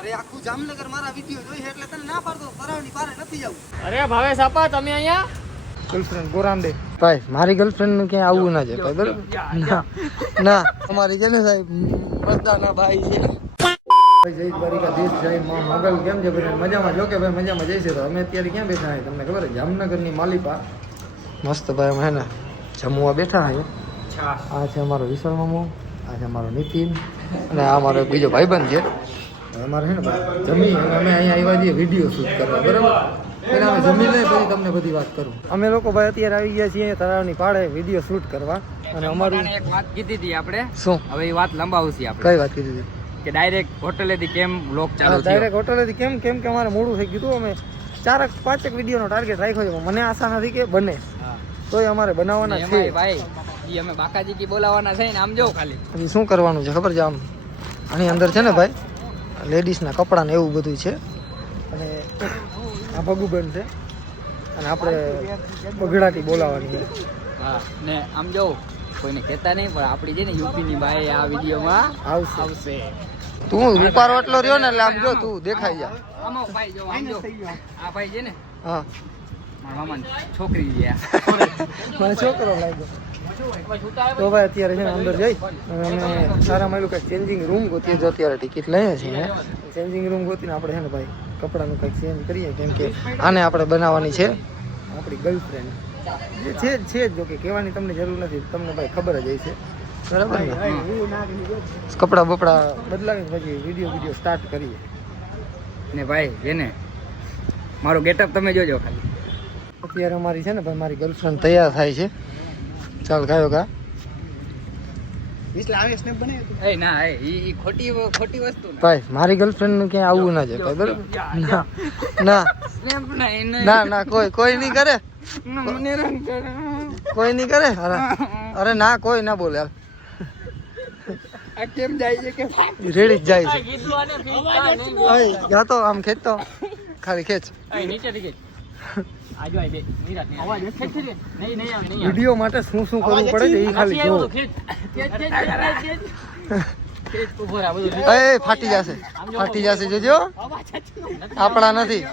અરે આખું જામનગર મારા વીડિયો જોઈ એટલે તને ના પાડતો તરાવની પારે નથી જવું. અરે ભાવેશ આપા તમે અહીંયા? ગર્લફ્રેન્ડ ગોરાંડે. ભાઈ મારી ગર્લફ્રેન્ડનું ક્યાંય આવવું ના જોઈએ બરાબર? ના ના અમારી કે ને સાહેબ મસ્તાના ભાઈ છે. ભાઈ જય દ્વારિકા દેશ જય માં મોગલ કેમ છે બધા? મજામાં જો? કે ભાઈ મજામાં જઈશે તો. અમે અત્યારે ક્યાં બેઠા છીએ તમને ખબર છે? જામનગરની માલિપા. મસ્ત ભાઈ અમે ને જમવા બેઠા છીએ. આ છે અમારો વિશાલ મામો આ છે અમારો નીતિન અને આ અમારો બીજો ભાઈબંધ છે. અમારે છે ને જમી અને અમે અહીંયા આવ્યા છીએ વીડિયો શૂટ કરવા બરાબર? પેલા અમે જમી લઈએ પછી તમને બધી વાત કરું. અમે લોકો ભાઈ અત્યારે આવી ગયા છીએ તળાવની પાડે વીડિયો શૂટ કરવા. અને અમારું એક વાત કીધી હતી આપણે. શું? હવે એ વાત લંબાવશી આપણે. કઈ વાત કીધી હતી? કે ડાયરેક્ટ હોટલેથી કેમ બ્લોગ ચાલુ ડાયરેક્ટ હોટેલેથી કેમ કેમ કે અમારે મોડું થઈ ગયું અમે ચારક પાંચેક વિડીયોનો ટાર્ગેટ રાખ્યો છે. મને આશા નથી કે બને. તોય અમારે બનાવવાના છે ભાઈ અમે બાકાજી કી બોલાવાના છે ને આમ જો ખાલી. શું કરવાનું છે? ખબર છે આમ? આની અંદર છે ને ભાઈ લેડીઝના કપડાં ને એવું બધું છે. અને આ ભગુબેન છે. અને આપણે બગડાટી બોલાવવાની છે. હા ને આમ જો કોઈને કહેતા નહીં પણ આપણી છે ને યુપીની ભાઈ આ વિડીયોમાં આવશે. આવશે. તું રૂપારો એટલો રહ્યો ને એટલે આમ જો તું દેખાઈ જા. આમાં ભાઈ જો આમ જો. આ ભાઈ છે ને હા. મારા મામાની છોકરી છે. મને છોકરો લાગ્યો. તો ભાઈ અત્યારે છે ને અંદર જઈ અને અમે સારા મળ્યું કંઈક ચેન્જિંગ રૂમ ગોતીએ જો અત્યારે ટિકિટ લઈએ છીએ ચેન્જિંગ રૂમ ગોતીને આપણે છે ને ભાઈ કપડાનું કંઈક ચેન્જ કરીએ કેમ કે આને આપણે બનાવવાની છે આપણી ગર્લફ્રેન્ડ છે જ છે જ જો કે કહેવાની તમને જરૂર નથી તમને ભાઈ ખબર જ હશે બરાબર ને? કપડાં બપડા બદલાવીને પછી વીડિયો વીડિયો સ્ટાર્ટ કરીએ. ને ભાઈ જેને મારો ગેટઅપ તમે જોજો ખાલી. અત્યારે અમારી છે ને ભાઈ મારી ગર્લફ્રેન્ડ તૈયાર થાય છે. ચાલ ગાયો કા ના એ ઈ ઈ ખોટી ખોટી વસ્તુ ના. મારી ગર્લફ્રેન્ડનું ક્યાંય આવું ના જોઈએ ભાઈ ના ના. ના ના ના કોઈ કોઈ નહીં કરે. મને રંગ કરે. કોઈ નહીં કરે? અરે અરે ના કોઈ ના બોલે કેમ જાય છે કે રેડી જ જાય છે. જાતો આમ ખેંચતો. ખાલી ખેંચ. નીચે આજો આઈ બે નિરાત ને અવાજ ખેંચ ખેંચ નહીં નહીં નહીં વિડિયો માટે શું શું કરવું પડે છે એ ખાલી જો એ ફાટી જશે. ફાટી જશે જોજો. આપણા નથી.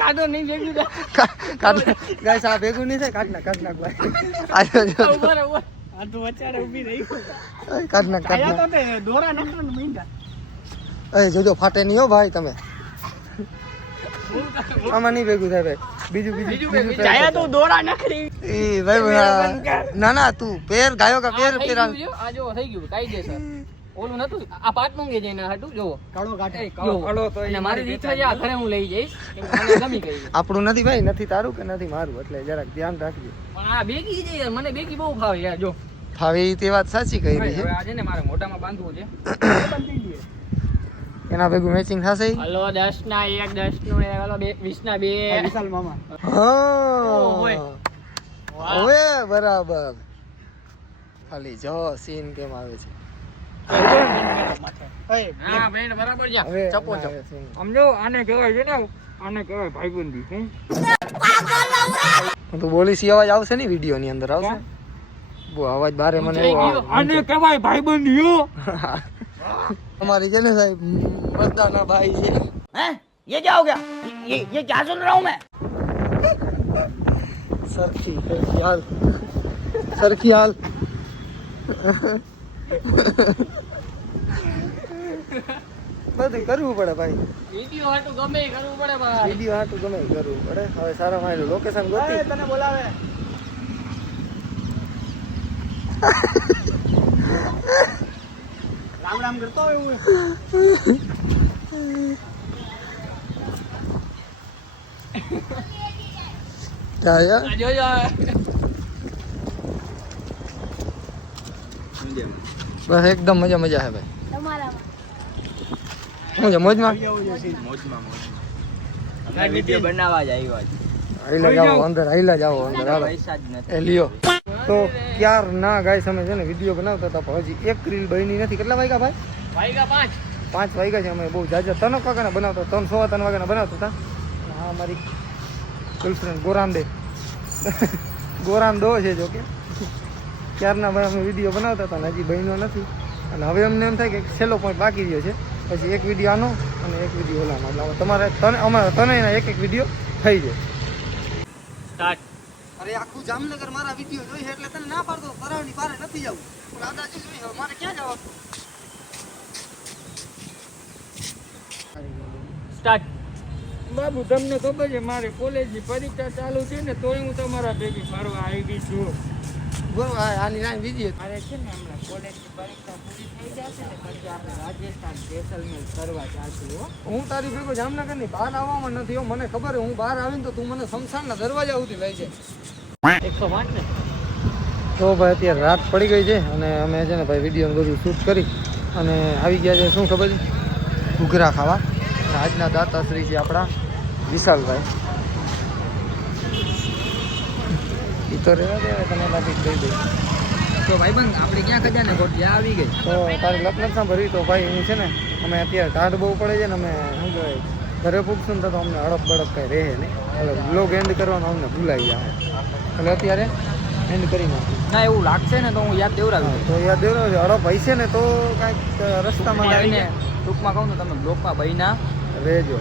કાઢો નહીં ભેગી ગાઈસ આ ભેગું નહીં થાય? કાઢ નાખ ભાઈ. આજો જો ઊભો રહે ઊભો આ તો વચારે ઊભી રહી. કાઢ નાખ કાઢ નાખ. દોરા નાખો ને મીંડા. એ જોજો ફાટે નહીં હો ભાઈ તમે. આમાં નહીં ભેગું થાય ભાઈ. બીજું બીજું બીજું try આયા દોરા નખરી એ ભાઈ ના ના તું પેર ગાયો કા પેર થઈ પેરા ગયું જો, આ જો થઈ ગયું કાયદેસર ઓલું નતું આ પાટનું જે હાટું જોવો કાળો એ કાળો તો અને મારી ઈચ્છા છે. ઘરે હું લઈ જઈશ મને ગમી ગઈ આપણું નથી ભાઈ નથી તારું કે નથી મારું એટલે જરાક ધ્યાન રાખજો. પણ આ બેગી છે યાર, મને બેગી બહુ ભાવે યાર જો. તે વાત સાચી કહી રહી છે. ને મારે મોટામાં બાંધવું છે. એના ભેગું મેચિંગ થશે? હલો 10 ના 1 10 નું એક. હલો બે વીસ ના 2 વિશાલ મામા. ઓય. હા હવે બરાબર. ખાલી જો સીન કેમ આવે છે. હા બેન બરાબર છે. હવે ચપો ના ચપ આવે scene. સમજો આને કહેવાય છે ને આને કહેવાય ભાઈબંધી હે? હું તો બોલી સી અવાજ આવશે ને વીડિયો ની અંદર આવશે? બહુ અવાજ બારે મને. આને કહેવાય ભાઈબંધીઓ અમારી કે ને સાહેબ મસ્તાના ભાઈ છે हैं ये क्या हो गया ये ये क्या सुन रहा हूँ मैं સરખી સરખી હાલ સરખી હાલ બધું કરવું પડે ભાઈ વિડિયો હાટું ગમે એ કરવું પડે ભાઈ વિડીયો હાટું ગમે એ કરવું પડે હવે સારા માયલું લોકેશન ગોતી તને બોલાવે રામ રામ કરતો હોય એવું જાય આ જોજો બસ એકદમ મજા મજા હે ભાઈ હું છે મોજમાં વિડિયો બનાવવા જ આવ્યો આજ હાઈલા જાઓ અંદર હાઈલા જાઓ અંદર હાલો પૈસા જ નથી એ લ્યો તો ક્યાર ના ગાય અમે છે ને વીડિયો બનાવતા હતા પણ હજી એક રીલ બની નથી. કેટલા વાગ્યા ભાઈ? વાગ્યા પાંચ. પાંચ વાગ્યા છે અમે બહુ જાજા ત્રણ વાગ્યાના બનાવતા ત્રણ સવા ત્રણ વાગ્યાના બનાવતા હતા? હા અમારી ગર્લફ્રેન્ડ ગોરાંદે ગોરાંદો છે જોકે ક્યારના ભાઈ અમે વીડિયો બનાવતા હતા હજી બન્યો નથી. અને હવે અમને એમ થાય કે છેલ્લો પોઈન્ટ બાકી રહ્યો છે. પછી એક વીડિયો આનો અને એક વીડિયો ઓલાનો. એટલે તમારે તને અમારા તને એક એક વીડિયો થઈ જાય. સ્ટાર્ટ અરે આખું જામનગર મારા વીડિયો જોઈ એટલે તને ના પાડતો કરાવની પારે નથી જવું. દાદાજી જોઈ હવે મારે ક્યાં જવાનું? સ્ટાર્ટ બાબુ તમને ખબર છે મારે કોલેજની પરીક્ષા ચાલુ છે ને તોય હું તમારા ભેગી ફરવા આવી છું. આની લાઈન બીજી મારે છે ને હમણાં કોલેજની પરીક્ષા પૂરી થઈ જશે ને પછી આપણે રાજસ્થાન જેસલમેર જાશું હો. હું તારી ભેગો જામનગરની બહાર આવવામાં નથી હો. મને ખબર છે હું બહાર આવીને તો તું મને શમશાનના દરવાજા સુધી લઈ જાય. એકસો પાંચ ને? તો ભાઈ અત્યારે રાત પડી ગઈ છે અને અમે છે ને ભાઈ વીડિયો બધું શૂટ કરી અને આવી ગયા છે શું ખબર છે? ઘૂઘરા ખાવા. આજના દાતાશ્રી છે આપણા વિશાલભાઈ એ તો રહેવા દે તમે લાગી દઈ દઈ તો ભાઈબંધ આપણે ક્યાં કજા ને ગોટિયા આવી ગઈ. તો તારી લપ નથી સાંભળવી તો ભાઈ હું છે ને અમે અત્યારે કાઢ બહુ પડે છે ને અમે શું કહેવાય ઘરે પૂછશું ને તો અમને અડપ બડપ કંઈ રહે નહીં. એટલે બ્લોગ એન્ડ કરવાનો અમને ભૂલાઈ જાય એટલે અત્યારે એન્ડ કરી નાખ્યું ના એવું લાગશે ને તો હું યાદ દેવડાવી તો યાદ દેવો છે અડપ હશે ને તો કાંઈક રસ્તામાં આવીને ટૂંકમાં કહું તો તમે બ્લોકમાં બહીના. રહેજો.